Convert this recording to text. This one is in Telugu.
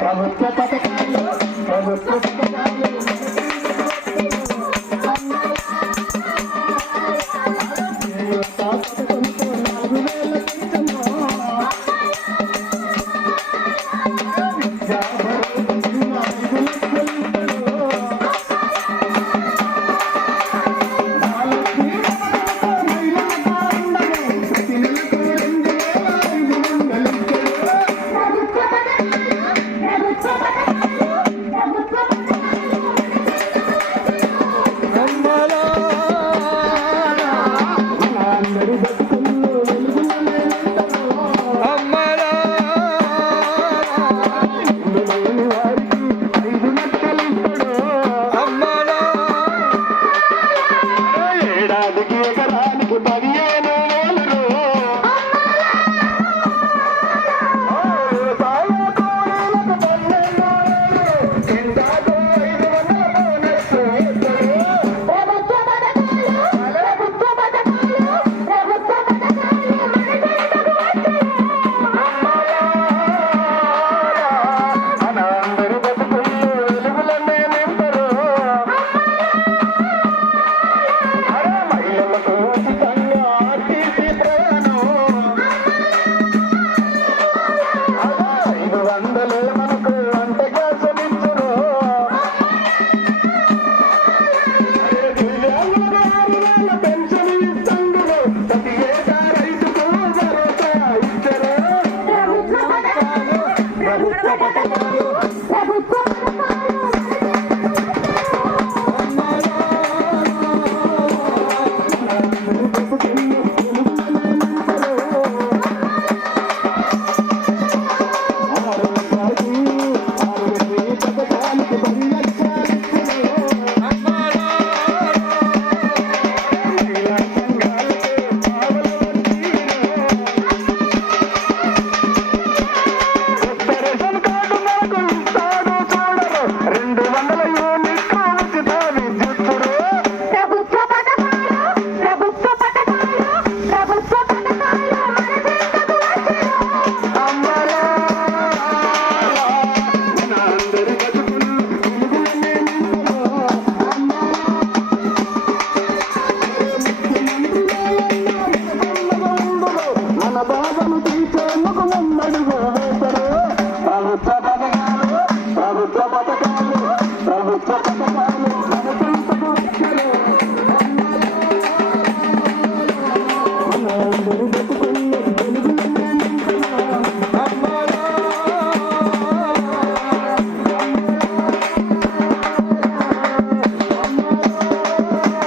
ప్రభుత్వ పథకాలు ప్రభుత్వ ప్రభుత్వ పథకాలు ప్రభుత్వ